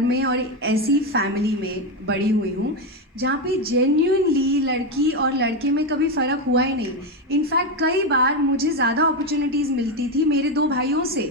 में और ऐसी फैमिली में बड़ी हुई हूँ जहाँ पे जेन्युइनली लड़की और लड़के में कभी फ़र्क हुआ ही नहीं। इनफैक्ट कई बार मुझे ज़्यादा अपॉर्चुनिटीज़ मिलती थी मेरे दो भाइयों से,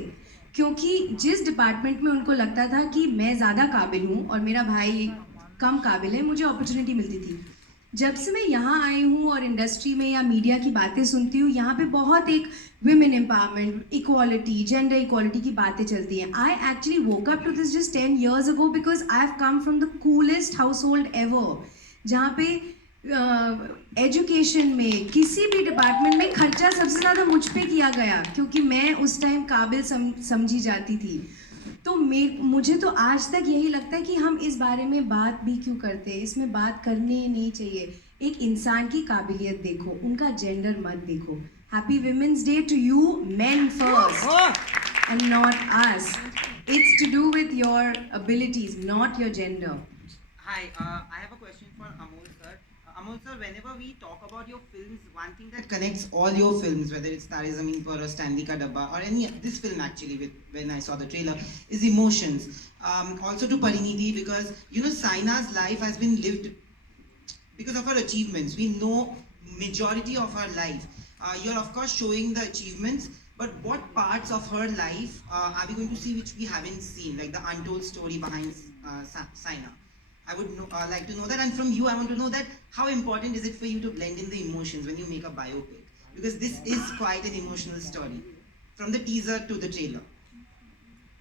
क्योंकि जिस डिपार्टमेंट में उनको लगता था कि मैं ज़्यादा काबिल हूँ और मेरा भाई कम काबिल है, मुझे अपॉर्चुनिटी मिलती थी। जब से मैं यहाँ आई हूँ और इंडस्ट्री में या मीडिया की बातें सुनती हूँ, यहाँ पे बहुत एक women empowerment, equality, gender equality की बातें चलती हैं। I actually woke up to this just 10 years ago because I have come from the coolest household ever, जहाँ पे एजुकेशन में किसी भी डिपार्टमेंट में खर्चा सबसे ज़्यादा मुझ पे किया गया, क्योंकि मैं उस टाइम काबिल समझी जाती थी। तो मुझे तो आज तक यही लगता है कि हम इस बारे में बात भी क्यों करते हैं, इसमें बात करनी नहीं चाहिए। एक इंसान की काबिलियत देखो, उनका जेंडर मत देखो। Happy women's day to you men first and not us. It's to do with your abilities, not your gender. Hi, I have a question for Amol sir. Amol sir, whenever we talk about your films, one thing that connects all your films, whether it's Tare Zameen Par or Stanley Ka Dabba or any this film actually, when I saw the trailer, is emotions. Also to Parinidhi, because you know Saina's life has been lived because of her achievements. We know majority of her life. You're of course showing the achievements, but what parts of her life are we going to see which we haven't seen, like the untold story behind Saina? I would like to know that, and from you, I want to know that how important is it for you to blend in the emotions when you make a biopic? Because this is quite an emotional story, from the teaser to the trailer.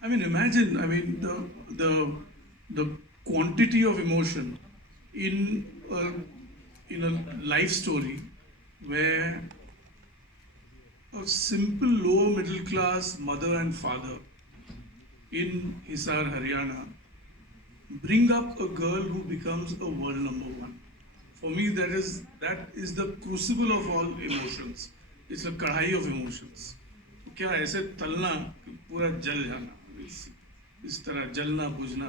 I mean, imagine. I mean, the quantity of emotion in a, in a life story where a simple lower middle class mother and father in Hisar, Haryana, bring up a girl who becomes a world number one. For me, that is the crucible of all emotions. It's a कढ़ाई of emotions. क्या ऐसे तलना कि पूरा जल जाना, इस तरह जलना बुझना,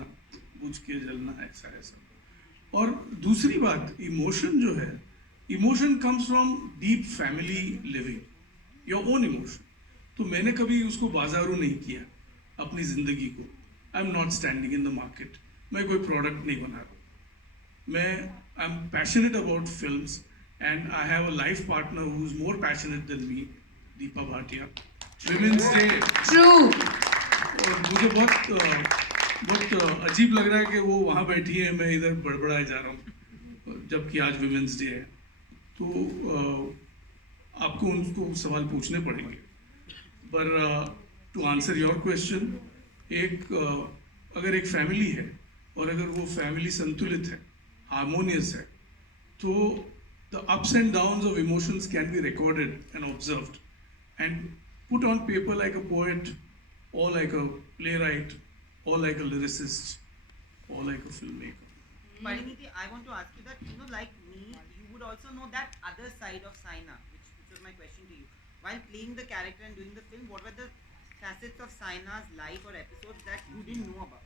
बुझ के जलना, ऐसा ऐसा। और दूसरी बात, इमोशन जो है, emotion comes from deep family living, your own emotion. तो मैंने कभी उसको बाजारू नहीं किया अपनी जिंदगी को। I am not standing in the market, मैं कोई प्रोडक्ट नहीं बना रहा। मैं I am passionate about films and I have a life partner who is more passionate than me, Deepa Bhatia. Women's day true. और मुझे बहुत अजीब लग रहा है कि वो वहाँ बैठी है, मैं इधर बड़बड़ाए जा रहा हूँ, जबकि आज विमेंस डे है। तो आपको उनको सवाल पूछने पड़ेंगे। पर टू आंसर योर क्वेश्चन, अगर एक फैमिली है और अगर वो फैमिली संतुलित है, हार्मोनियस है, तो the ups and downs of emotions can be recorded and observed and put on paper like a poet, or like a playwright, or like a lyricist, or like a filmmaker. Parinidhi, I want to ask you that, you know, like me, you would also know that other side of Saina, which was my question to you. While playing the character and doing the film, what were the facets of Saina's life or episodes that you didn't know about?